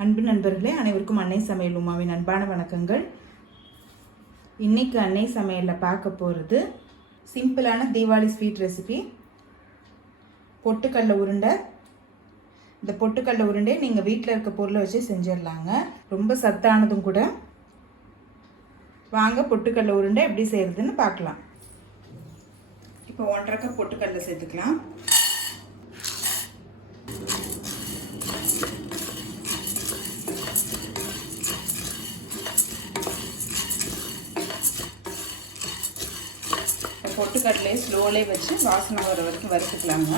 அன்பு நண்பர்களே, அனைவருக்கும் அன்னை சமையல் உமாவின் அன்பான வணக்கங்கள். இன்றைக்கி அன்னை சமையலில் பார்க்க போகிறது சிம்பிளான தீபாவளி ஸ்வீட் ரெசிபி பொட்டுக்கடலை உருண்டை. இந்த பொட்டுக்கடலை உருண்டை நீங்கள் வீட்டில் இருக்க பொருளை வச்சு செஞ்சிடலாங்க. ரொம்ப சத்தானதும் கூட. வாங்க பொட்டுக்கடலை உருண்டை எப்படி செய்கிறதுன்னு பார்க்கலாம். இப்போ 1.5 கப் பொட்டுக்கடலை சேர்த்துக்கலாம். பொட்டுக்கடலையை ஸ்லோலே வச்சு வாசனை வர வரைக்கும் வறுத்துக்கலாங்க.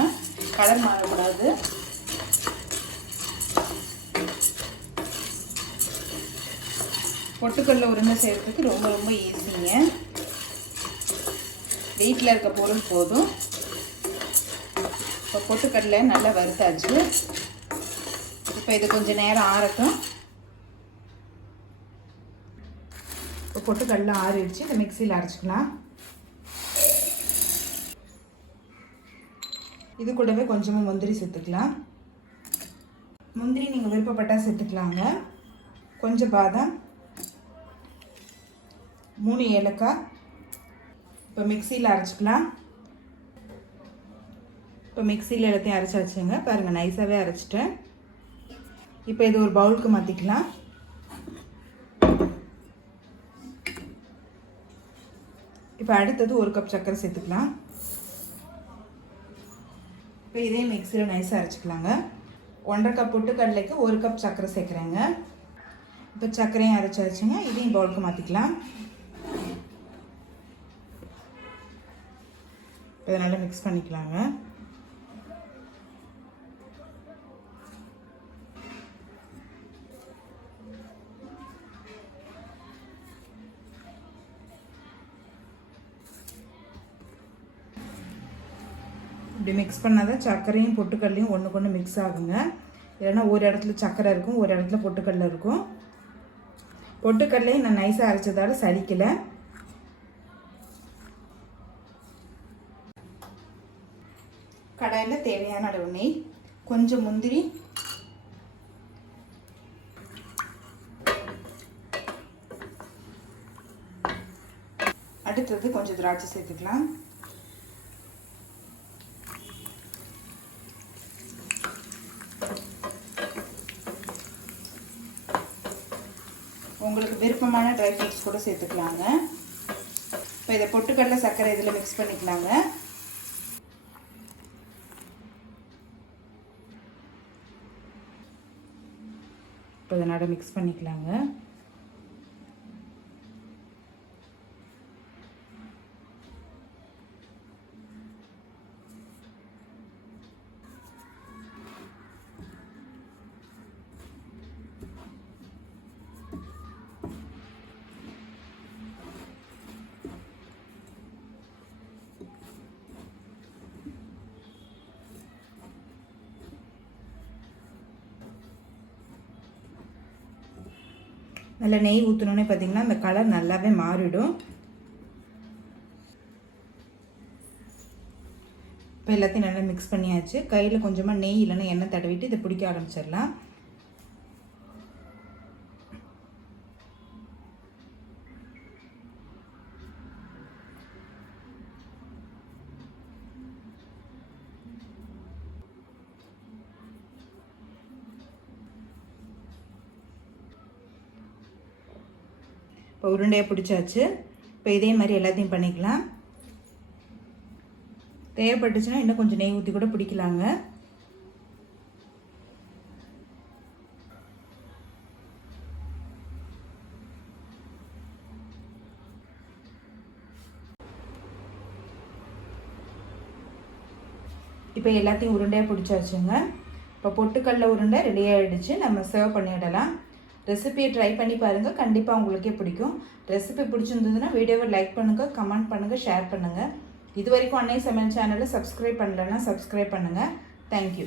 கலர் மாறக்கூடாது. பொட்டுக்கடலை உருண்டை செய்கிறதுக்கு ரொம்ப ரொம்ப ஈஸிங்க. வீட்டில் இருக்க பொருள் போதும். இப்போ பொட்டுக்கடலை நல்லா வறுத்தாச்சு. இப்போ இது கொஞ்சம் நேரம் ஆறட்டும். இப்போ பொட்டுக்கடலை ஆறிடுச்சு. இதை மிக்சியில் அரைச்சிக்கலாம். இது கூடவே கொஞ்சமாக முந்திரி சேர்த்துக்கலாம். முந்திரி நீங்கள் விருப்பப்பட்டால் சேர்த்துக்கலாங்க. கொஞ்சம் பாதாம், 3 ஏலக்காய். இப்போ மிக்சியில் அரைச்சிக்கலாம். இப்போ மிக்சியில் எல்லாத்தையும் அரைச்சாச்சுங்க. பாருங்கள், நைஸாகவே அரைச்சிட்டேன். இப்போ இது ஒரு பவுலுக்கு மாற்றிக்கலாம். இப்போ அடுத்தது 1 கப் சர்க்கரை சேர்த்துக்கலாம். இப்போ இதே மிக்சியில் நைஸாக அரைச்சிக்கலாங்க. 1.5 கப் பொட்டுக்கடலைக்கு 1 கப் சர்க்கரை சேர்க்குறேங்க. இப்போ சர்க்கரையும் அரைச்சாச்சுங்க. இதையும் பவுலுக்கு மாற்றிக்கலாம். இதை நல்லா மிக்ஸ் பண்ணிக்கலாங்க. இப்படி மிக்ஸ் பண்ணாதான் சர்க்கரையும் பொட்டுக்கடலையும் ஒன்றுக்கு ஒன்று மிக்ஸ் ஆகுங்க. இல்லைன்னா ஒரு இடத்துல சர்க்கரை இருக்கும், ஒரு இடத்துல பொட்டுக்கடலை இருக்கும். பொட்டுக்கடலையும் நான் நைஸாக அரைச்சதால சலிக்கலை. கடாயில் தேவையான அளவு நெய், கொஞ்சம் முந்திரி, அடுத்தது கொஞ்சம் திராட்சை சேர்த்துக்கலாம். உங்களுக்கு விருப்பமான ட்ரை ஃப்ரூட்ஸ் கூட சேர்த்துக்கலாங்க. இப்போ இதை பொட்டுக்கடலை சர்க்கரை இதில் மிக்ஸ் பண்ணிக்கலாங்க. இப்போ இதனோட மிக்ஸ் பண்ணிக்கலாங்க. நல்லா நெய் ஊற்றினோன்னே பார்த்தீங்கன்னா அந்த கலர் நல்லாவே மாறிடும். இப்போ எல்லாத்தையும் நல்லா மிக்ஸ் பண்ணியாச்சு. கையில் கொஞ்சமாக நெய் இல்லைன்னா எண்ணெய் தடவிட்டு இதை பிடிக்க ஆரம்பிச்சிடலாம். இப்போ உருண்டையாக பிடிச்சாச்சு. இப்போ இதே மாதிரி எல்லாத்தையும் பண்ணிக்கலாம். தேவைப்பட்டுச்சுன்னா இன்னும் கொஞ்சம் நெய் ஊற்றி கூட பிடிக்கலாங்க. இப்போ எல்லாத்தையும் உருண்டையாக பிடிச்சாச்சுங்க. இப்போ பொட்டுக்கடலை உருண்டை ரெடி ஆகிடுச்சு. நம்ம சர்வ் பண்ணிடலாம். ரெசிபியை ட்ரை பண்ணி பாருங்கள். கண்டிப்பாக உங்களுக்கே பிடிக்கும். ரெசிபி பிடிச்சிருந்ததுன்னா வீடியோவை லைக் பண்ணுங்கள், கமெண்ட் பண்ணுங்கள், ஷேர் பண்ணுங்கள். இது வரைக்கும் அன்னை சமையல் சேனலை சப்ஸ்கிரைப் பண்ணலைன்னா சப்ஸ்கிரைப் பண்ணுங்கள். தேங்க்யூ.